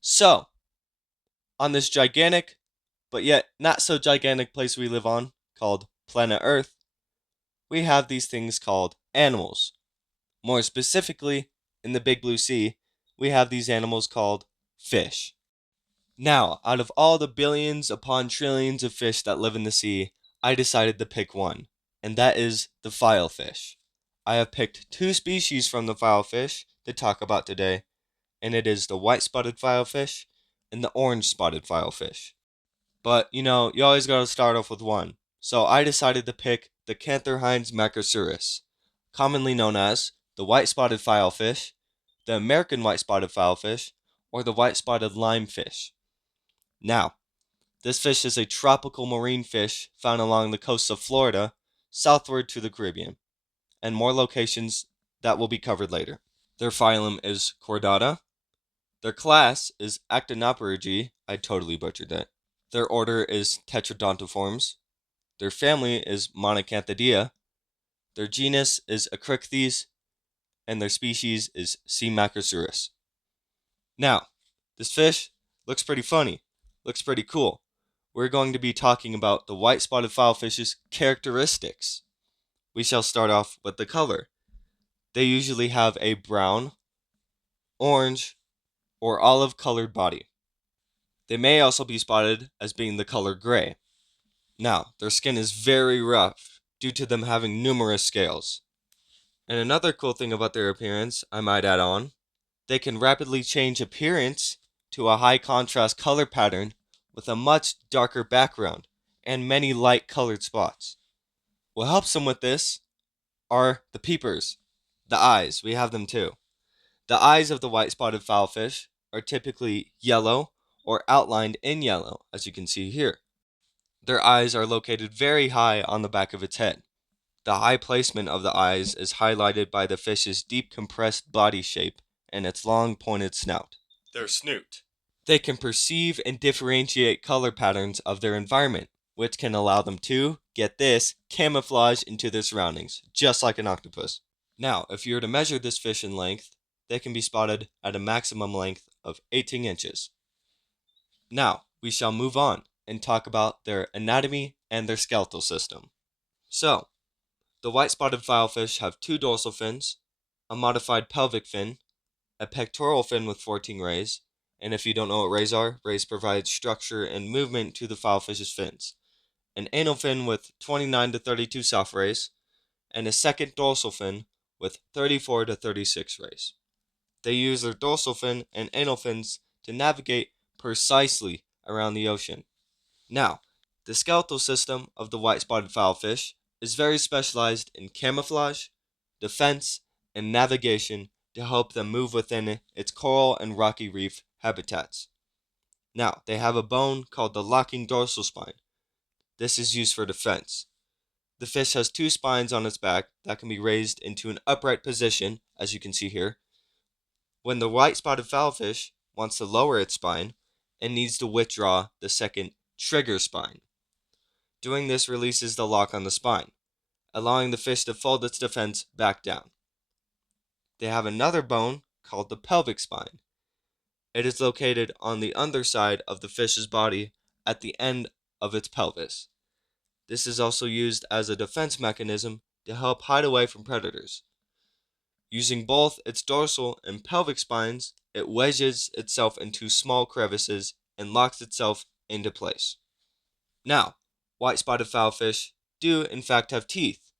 So, on this gigantic, but yet not so gigantic place we live on, called planet Earth, we have these things called animals. More specifically, in the big blue sea, we have these animals called fish. Now, out of all the billions upon trillions of fish that live in the sea, I decided to pick one, and that is the filefish. I have picked two species from the filefish to talk about today, and it is the white-spotted filefish and the orange-spotted filefish. But, you always gotta start off with one. So I decided to pick the Cantharines macrosurus, commonly known as the white-spotted filefish, the American white-spotted filefish, or the white-spotted limefish. Now, this fish is a tropical marine fish found along the coast of Florida, southward to the Caribbean, and more locations that will be covered later. Their phylum is Chordata. Their class is Actinopterygii. I totally butchered that. Their order is Tetradontiformes. Their family is Monacanthidia. Their genus is Acrichthes, and their species is C. macrosurus. Now, this fish looks pretty funny, looks pretty cool. We're going to be talking about the white-spotted filefish's characteristics. We shall start off with the color. They usually have a brown, orange, or olive-colored body. They may also be spotted as being the color gray. Now, their skin is very rough due to them having numerous scales. And another cool thing about their appearance, I might add on, they can rapidly change appearance to a high contrast color pattern with a much darker background and many light colored spots. What helps them with this are the peepers, the eyes. We have them too. The eyes of the white-spotted filefish are typically yellow or outlined in yellow, as you can see here. Their eyes are located very high on the back of its head. The high placement of the eyes is highlighted by the fish's deep compressed body shape and its long pointed snout. Their snoot. They can perceive and differentiate color patterns of their environment, which can allow them to, get this, camouflage into their surroundings, just like an octopus. Now, if you were to measure this fish in length, they can be spotted at a maximum length of 18 inches. Now, we shall move on and talk about their anatomy and their skeletal system. So, the white-spotted filefish have two dorsal fins, a modified pelvic fin, a pectoral fin with 14 rays, and if you don't know what rays are, rays provide structure and movement to the filefish's fins, an anal fin with 29 to 32 soft rays, and a second dorsal fin with 34 to 36 rays. They use their dorsal fin and anal fins to navigate precisely around the ocean. Now, the skeletal system of the white-spotted filefish is very specialized in camouflage, defense, and navigation to help them move within its coral and rocky reef habitats. Now, they have a bone called the locking dorsal spine. This is used for defense. The fish has two spines on its back that can be raised into an upright position, as you can see here. When the white-spotted filefish wants to lower its spine, it needs to withdraw the second trigger spine. Doing this releases the lock on the spine, allowing the fish to fold its defense back down. They have another bone called the pelvic spine. It is located on the underside of the fish's body at the end of its pelvis. This is also used as a defense mechanism to help hide away from predators. Using both its dorsal and pelvic spines, it wedges itself into small crevices and locks itself into place. Now, white-spotted filefish do in fact have teeth.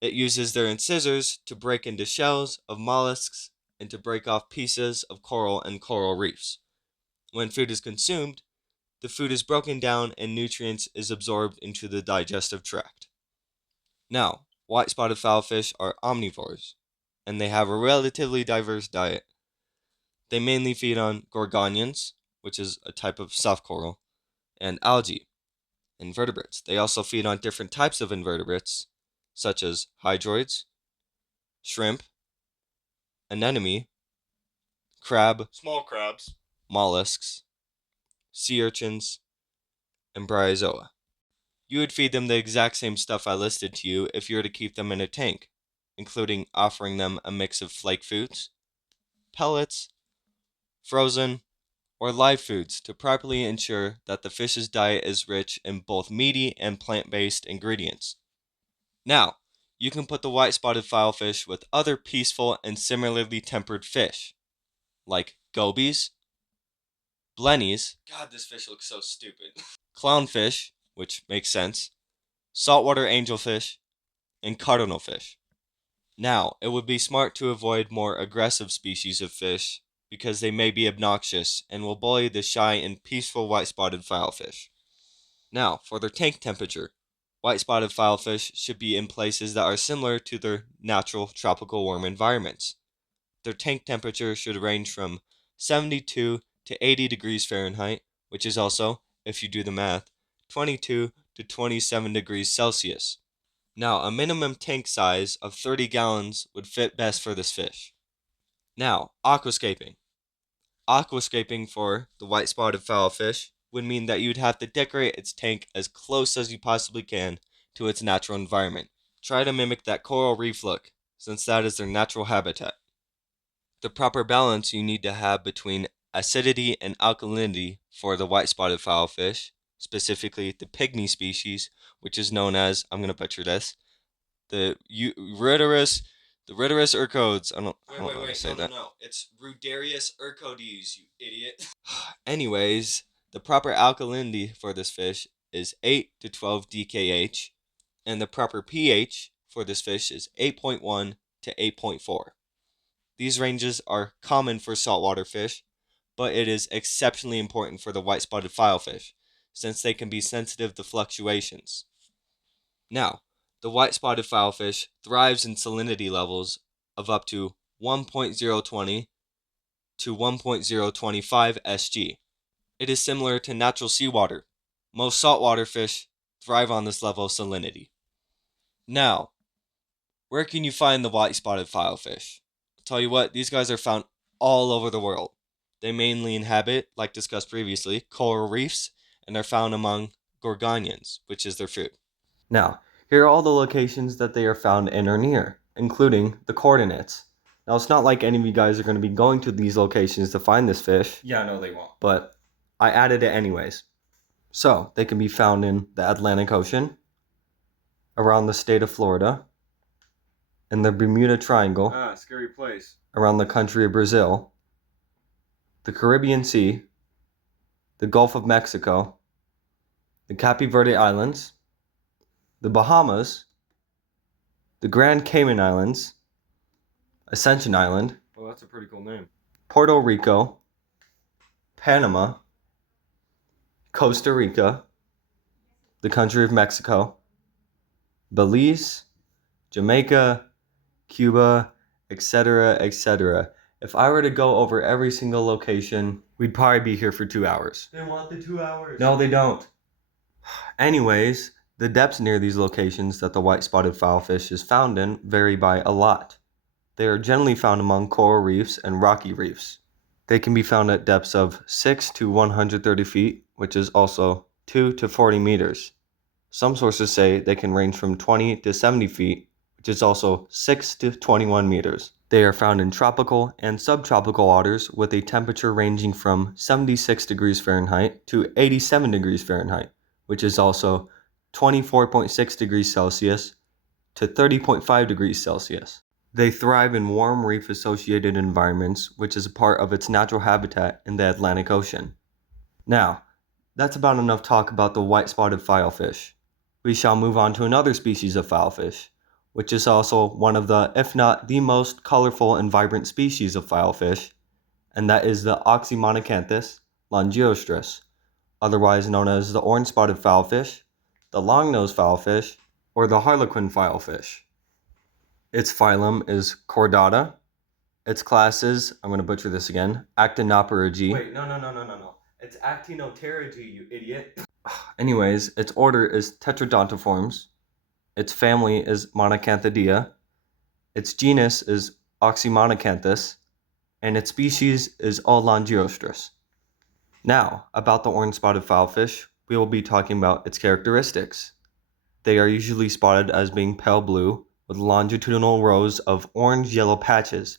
It uses their incisors to break into shells of mollusks and to break off pieces of coral and coral reefs. When food is consumed, the food is broken down and nutrients is absorbed into the digestive tract. Now, white-spotted filefish are omnivores, and they have a relatively diverse diet. They mainly feed on gorgonians, which is a type of soft coral, and algae, invertebrates. They also feed on different types of invertebrates, such as hydroids, shrimp, anemone, crab, small crabs, mollusks, sea urchins, and bryozoa. You would feed them the exact same stuff I listed to you if you were to keep them in a tank, including offering them a mix of flake foods, pellets, frozen, or live foods to properly ensure that the fish's diet is rich in both meaty and plant-based ingredients. Now, you can put the white-spotted filefish with other peaceful and similarly tempered fish, like gobies, blennies, God, this fish looks so stupid, clownfish, which makes sense, saltwater angelfish, and cardinalfish. Now, it would be smart to avoid more aggressive species of fish because they may be obnoxious and will bully the shy and peaceful white-spotted filefish. Now, for their tank temperature, white-spotted filefish should be in places that are similar to their natural tropical warm environments. Their tank temperature should range from 72 to 80 degrees Fahrenheit, which is also, if you do the math, 22 to 27 degrees Celsius. Now, a minimum tank size of 30 gallons would fit best for this fish. Now, aquascaping. Aquascaping for the white-spotted filefish would mean that you'd have to decorate its tank as close as you possibly can to its natural environment. Try to mimic that coral reef look, since that is their natural habitat. The proper balance you need to have between acidity and alkalinity for the white-spotted filefish, specifically the pygmy species, which is known as, I'm going to butcher this, the Ruderius urcodes. I don't know how to say that. No. It's Ruderius urcodes, you idiot. Anyways, the proper alkalinity for this fish is 8 to 12 DKH, and the proper pH for this fish is 8.1 to 8.4. These ranges are common for saltwater fish, but it is exceptionally important for the white-spotted filefish, since they can be sensitive to fluctuations. Now, the white-spotted filefish thrives in salinity levels of up to 1.020 to 1.025 Sg. It is similar to natural seawater. Most saltwater fish thrive on this level of salinity. Now, where can you find the white-spotted filefish? I'll tell you what, these guys are found all over the world. They mainly inhabit, like discussed previously, coral reefs, and are found among gorgonians, which is their food. Now, here are all the locations that they are found in or near, including the coordinates. Now, it's not like any of you guys are going to be going to these locations to find this fish. Yeah, no, they won't. But I added it anyways. So, they can be found in the Atlantic Ocean, around the state of Florida, in the Bermuda Triangle, Scary place. around the country of Brazil, the Caribbean Sea, the Gulf of Mexico, the Cape Verde Islands, the Bahamas, the Grand Cayman Islands, Ascension Island, Well, that's a pretty cool name. Puerto Rico, Panama, Costa Rica, the country of Mexico, Belize, Jamaica, Cuba, etc., etc. If I were to go over every single location, we'd probably be here for 2 hours. They want the 2 hours. No, they don't. Anyways, the depths near these locations that the white-spotted filefish is found in vary by a lot. They are generally found among coral reefs and rocky reefs. They can be found at depths of 6 to 130 feet, which is also 2 to 40 meters. Some sources say they can range from 20 to 70 feet, which is also 6 to 21 meters. They are found in tropical and subtropical waters with a temperature ranging from 76 degrees Fahrenheit to 87 degrees Fahrenheit, which is also 24.6 degrees Celsius to 30.5 degrees Celsius. They thrive in warm reef-associated environments, which is a part of its natural habitat in the Atlantic Ocean. Now, that's about enough talk about the white-spotted filefish. We shall move on to another species of filefish, which is also one of the, if not the most colorful and vibrant species of filefish, and that is the Oxymanocanthus longiostris, otherwise known as the orange-spotted filefish, the long-nosed filefish, or the harlequin filefish. Its phylum is Chordata. Its class is, I'm going to butcher this again, Actinopterygii. Wait, no. It's Actinopterygii, you idiot. Anyways, its order is Tetradontiformes. Its family is Monacanthidia. Its genus is Oxymanocanthus. And its species is Longiostris. Now, about the orange-spotted filefish, we will be talking about its characteristics. They are usually spotted as being pale blue, with longitudinal rows of orange-yellow patches.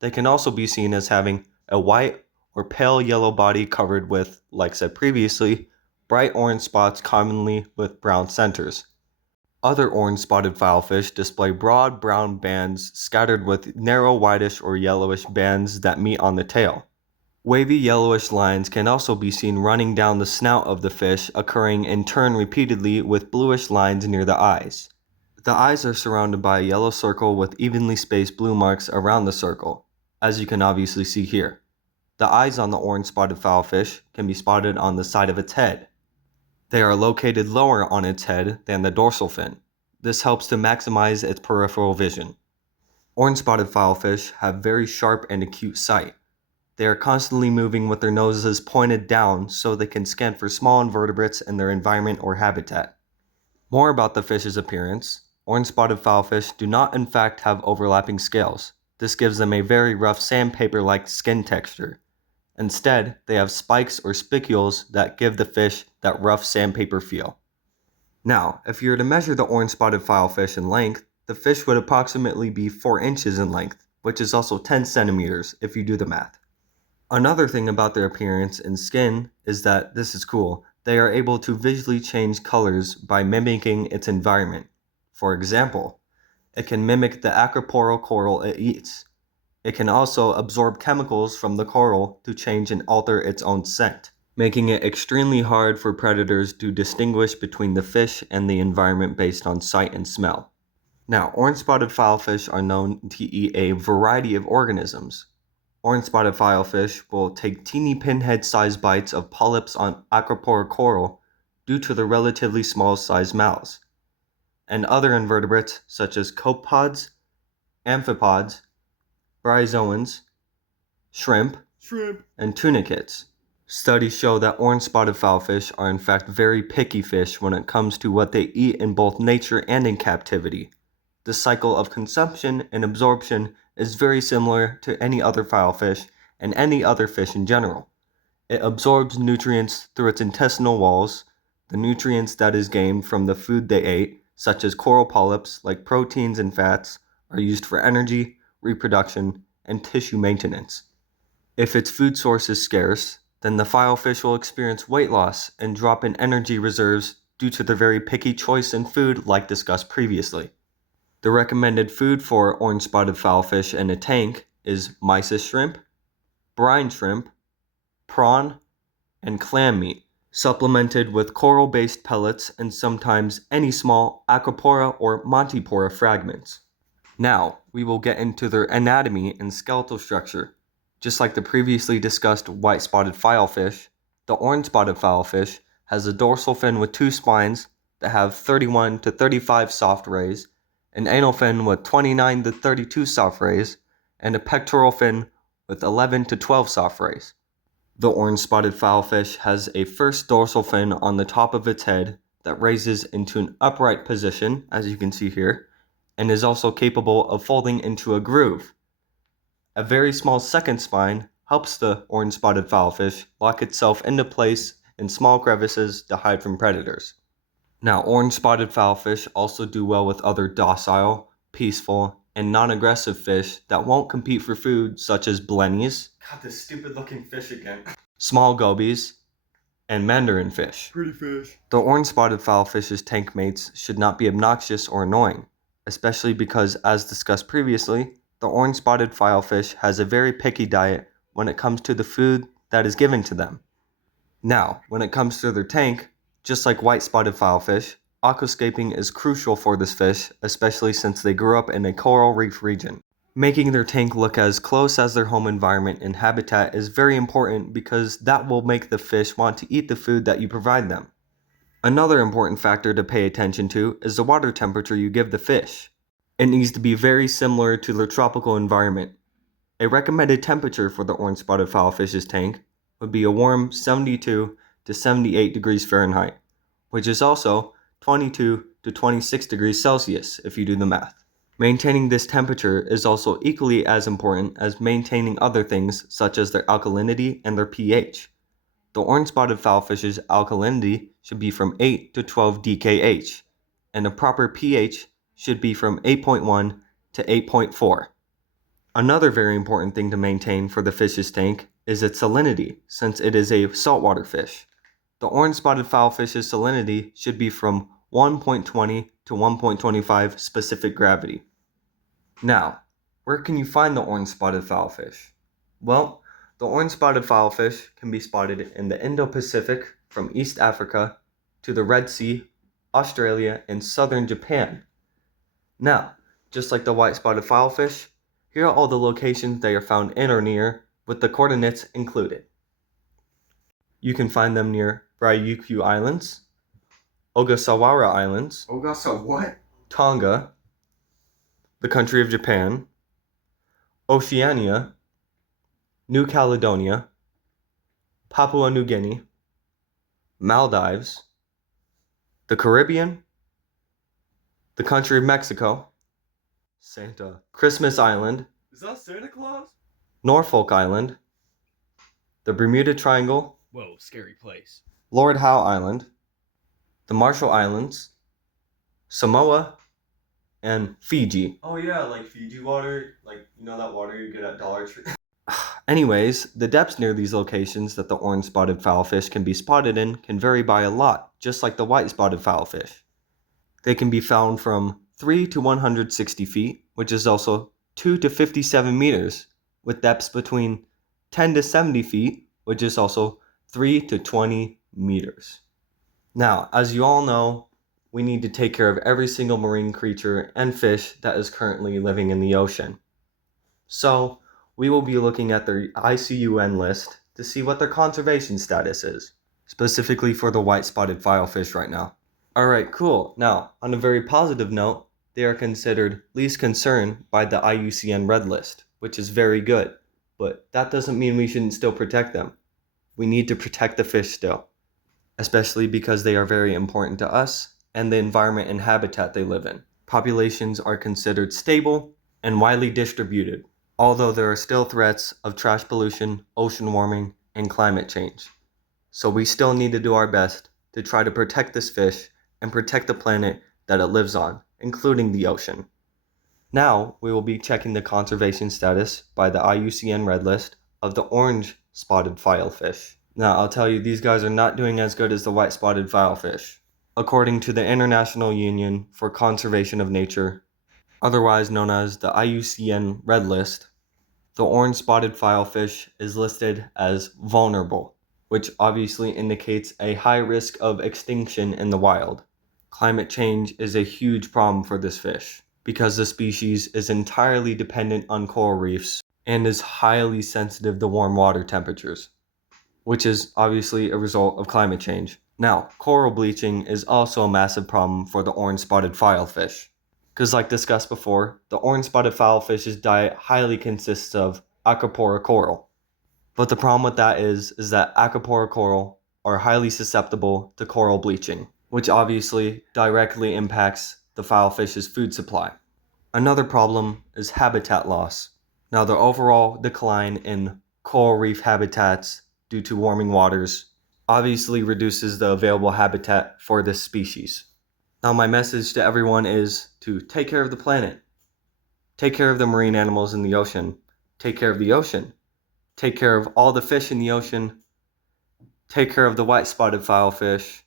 They can also be seen as having a white or pale yellow body covered with, like said previously, bright orange spots commonly with brown centers. Other orange-spotted filefish display broad brown bands scattered with narrow whitish or yellowish bands that meet on the tail. Wavy yellowish lines can also be seen running down the snout of the fish, occurring in turn repeatedly with bluish lines near the eyes. The eyes are surrounded by a yellow circle with evenly spaced blue marks around the circle, as you can obviously see here. The eyes on the orange-spotted filefish can be spotted on the side of its head. They are located lower on its head than the dorsal fin. This helps to maximize its peripheral vision. Orange-spotted filefish have very sharp and acute sight. They are constantly moving with their noses pointed down so they can scan for small invertebrates in their environment or habitat. More about the fish's appearance. Orange-spotted filefish do not in fact have overlapping scales. This gives them a very rough sandpaper-like skin texture. Instead, they have spikes or spicules that give the fish that rough sandpaper feel. Now, if you were to measure the orange-spotted filefish in length, the fish would approximately be 4 inches in length, which is also 10 centimeters if you do the math. Another thing about their appearance and skin is that, this is cool, they are able to visually change colors by mimicking its environment. For example, it can mimic the aquaporal coral it eats. It can also absorb chemicals from the coral to change and alter its own scent, making it extremely hard for predators to distinguish between the fish and the environment based on sight and smell. Now, orange-spotted filefish are known to eat a variety of organisms. Orange-spotted filefish will take teeny pinhead-sized bites of polyps on aquaporal coral due to their relatively small-sized mouths, and other invertebrates such as copepods, amphipods, bryozoans, shrimp, and tunicates. Studies show that orange-spotted filefish are in fact very picky fish when it comes to what they eat in both nature and in captivity. The cycle of consumption and absorption is very similar to any other filefish and any other fish in general. It absorbs nutrients through its intestinal walls. The nutrients that is gained from the food they ate, such as coral polyps like proteins and fats, are used for energy, reproduction, and tissue maintenance. If its food source is scarce, then the filefish will experience weight loss and drop in energy reserves due to their very picky choice in food like discussed previously. The recommended food for orange-spotted filefish in a tank is mysis shrimp, brine shrimp, prawn, and clam meat, supplemented with coral-based pellets and sometimes any small aquapora or montipora fragments. Now, we will get into their anatomy and skeletal structure. Just like the previously discussed white-spotted filefish, the orange-spotted filefish has a dorsal fin with 2 spines that have 31 to 35 soft rays, an anal fin with 29 to 32 soft rays, and a pectoral fin with 11 to 12 soft rays. The orange-spotted filefish has a first dorsal fin on the top of its head that raises into an upright position, as you can see here, and is also capable of folding into a groove. A very small second spine helps the orange-spotted filefish lock itself into place in small crevices to hide from predators. Now, orange-spotted filefish also do well with other docile, peaceful, and non-aggressive fish that won't compete for food, such as blennies, God, this stupid looking fish again. small gobies, and mandarin fish. Pretty fish. The orange-spotted filefish's tank mates should not be obnoxious or annoying, especially because, as discussed previously, the orange-spotted filefish has a very picky diet when it comes to the food that is given to them. Now, when it comes to their tank, just like white-spotted filefish, aquascaping is crucial for this fish, especially since they grew up in a coral reef region. Making their tank look as close as their home environment and habitat is very important because that will make the fish want to eat the food that you provide them. Another important factor to pay attention to is the water temperature you give the fish. It needs to be very similar to their tropical environment. A recommended temperature for the orange-spotted filefish's tank would be a warm 72 to 78 degrees Fahrenheit, which is also 22 to 26 degrees Celsius if you do the math. Maintaining this temperature is also equally as important as maintaining other things such as their alkalinity and their pH. The orange-spotted filefish's alkalinity should be from 8 to 12 DKH, and a proper pH should be from 8.1 to 8.4. Another very important thing to maintain for the fish's tank is its salinity, since it is a saltwater fish. The orange-spotted filefish's salinity should be from 1.20 to 1.25 specific gravity. Now, where can you find the orange-spotted filefish? Well, the orange-spotted filefish can be spotted in the Indo-Pacific from East Africa to the Red Sea, Australia, and southern Japan. Now, just like the white-spotted filefish, here are all the locations they are found in or near, with the coordinates included. You can find them near Ryukyu Islands, Ogasawara Islands, what? Tonga, the country of Japan, Oceania, New Caledonia, Papua New Guinea, Maldives, the Caribbean, the country of Mexico, Santa Christmas Island, Is that Santa Claus? Norfolk Island, the Bermuda Triangle, Whoa, scary place. Lord Howe Island, the Marshall Islands, Samoa, and Fiji. Oh yeah, like Fiji water, like that water you get at Dollar Tree. Anyways, the depths near these locations that the orange-spotted filefish can be spotted in can vary by a lot, just like the white-spotted filefish. They can be found from 3 to 160 feet, which is also 2 to 57 meters, with depths between 10 to 70 feet, which is also 3 to 20 meters. Now, as you all know, we need to take care of every single marine creature and fish that is currently living in the ocean. So, we will be looking at their ICUN list to see what their conservation status is, specifically for the white-spotted filefish right now. Alright, cool. Now, on a very positive note, they are considered least concern by the IUCN Red List, which is very good. But that doesn't mean we shouldn't still protect them. We need to protect the fish still, especially because they are very important to us and the environment and habitat they live in. Populations are considered stable and widely distributed, although there are still threats of trash pollution, ocean warming, and climate change. So we still need to do our best to try to protect this fish and protect the planet that it lives on, including the ocean. Now, we will be checking the conservation status by the IUCN Red List of the orange-spotted filefish. Now, I'll tell you, these guys are not doing as good as the white-spotted filefish. According to the International Union for Conservation of Nature, otherwise known as the IUCN Red List, the orange-spotted filefish is listed as vulnerable, which obviously indicates a high risk of extinction in the wild. Climate change is a huge problem for this fish because the species is entirely dependent on coral reefs and is highly sensitive to warm water temperatures, which is obviously a result of climate change. Now, coral bleaching is also a massive problem for the orange-spotted filefish, because like discussed before, the orange-spotted filefish's diet highly consists of aquapora coral. But the problem with that is that aquapora coral are highly susceptible to coral bleaching, which obviously directly impacts the filefish's food supply. Another problem is habitat loss. Now, the overall decline in coral reef habitats due to warming waters obviously reduces the available habitat for this species. Now, my message to everyone is to take care of the planet. Take care of the marine animals in the ocean. Take care of the ocean. Take care of all the fish in the ocean. Take care of the white-spotted filefish.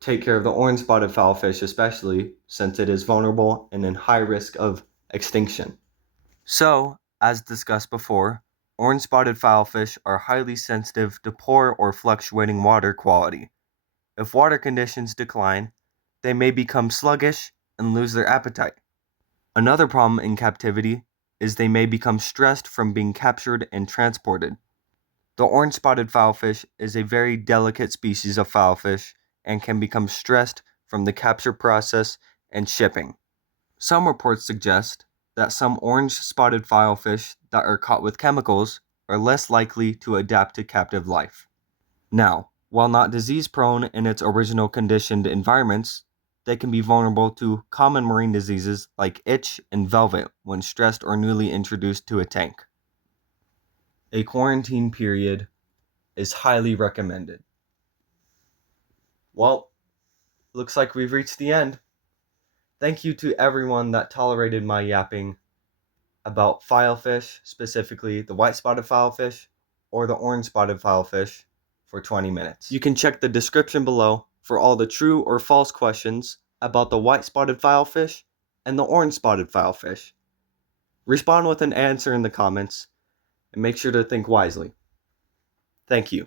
Take care of the orange-spotted filefish, especially since it is vulnerable and in high risk of extinction. So, as discussed before, orange-spotted filefish are highly sensitive to poor or fluctuating water quality. If water conditions decline, they may become sluggish and lose their appetite. Another problem in captivity is they may become stressed from being captured and transported. The orange-spotted filefish is a very delicate species of filefish and can become stressed from the capture process and shipping. Some reports suggest that some orange-spotted filefish that are caught with chemicals are less likely to adapt to captive life. Now, while not disease-prone in its original conditioned environments, they can be vulnerable to common marine diseases like itch and velvet when stressed or newly introduced to a tank. A quarantine period is highly recommended. Well, looks like we've reached the end. Thank you to everyone that tolerated my yapping about filefish, specifically the white-spotted filefish. or the orange-spotted filefish for 20 minutes. You can check the description below for all the true or false questions about the white-spotted filefish and the orange-spotted filefish. Respond with an answer in the comments, and make sure to think wisely. Thank you.